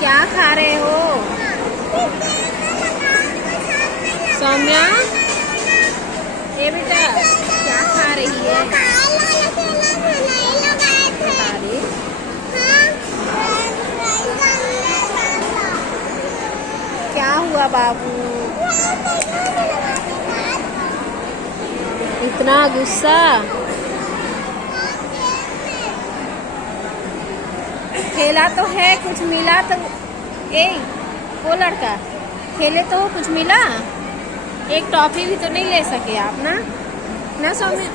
क्या खा रहे हो सौम्या? ये बेटा क्या खा रही है? बता दे। क्या हुआ बाबू? इतना गुस्सा? खेला तो है, कुछ मिला तो? ए वो लड़का खेले तो कुछ मिला? एक टॉफी भी तो नहीं ले सके आप ना सौम्या?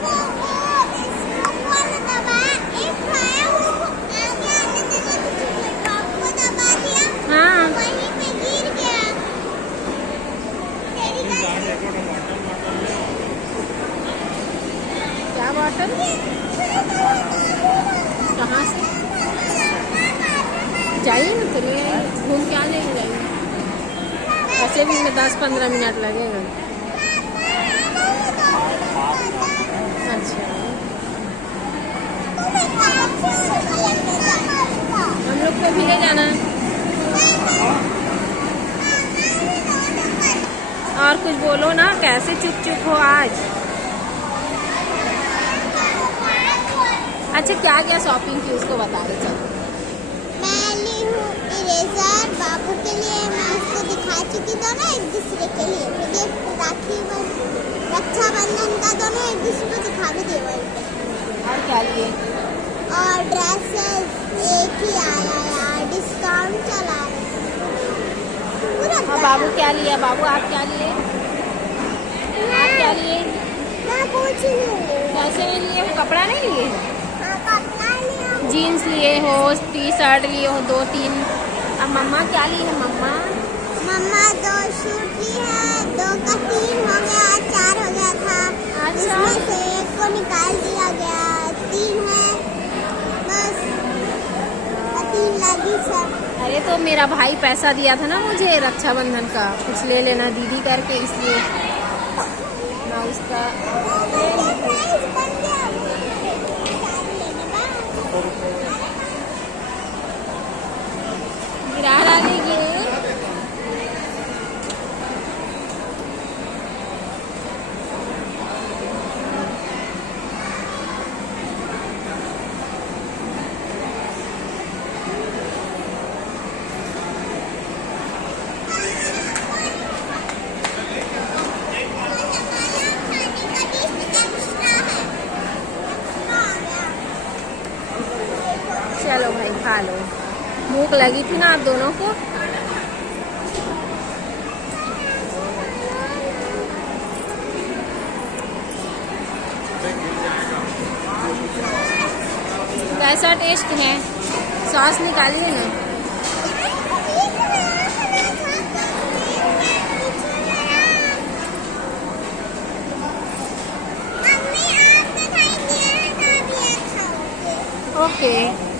हाँ क्या बॉटल? कहाँ से चाहिए ना तुम्हें? घूम के आ जाएंगे। ऐसे भी में 10-15 मिनट लगेगा। अच्छा हम लोग को भी ले जाना। और कुछ बोलो ना, कैसे चुप चुप हो आज? अच्छा क्या क्या शॉपिंग की उसको बता दे। चलो मैं ली हूँ इरेजर बाबू के लिए, मैं उसको दिखा चुकी दोनों एक दूसरे के लिए। फिर ये राखी रक्षाबंधन का दोनों एक दूसरे को दिखा भी दिए। और क्या लिए? और ड्रेसेस एक ही आया यार, डिस्काउंट चला और बाबू क्या लिया? बाबू आप क्या लिए? आप क्या लिए? मैं पूछ लूँगी। कैसे नहीं लिए? वो कपड़ा नहीं लिए? हाँ, कपड़ा लिया। जीन्स लिए हो, टी शर्ट लिए हो 2-3। अब मम्मा क्या ली है? मम्मा 2 सूट ली है, 2 का 3 हो गया, 4 हो गया था। अच्छा। उसमें से एक को निकाल दिया गया, 3 है बस, 3 लगी सब। अरे तो मेरा भाई पैसा दिया था ना मुझे रक्षाबंधन का, कुछ ले लेना दीदी करके, इसलिए ना उसका गिरा डालेगी। चलो भाई खा लो, भूख लगी थी ना आप दोनों को। कैसा टेस्ट है? सॉस निकालिए ना। ओके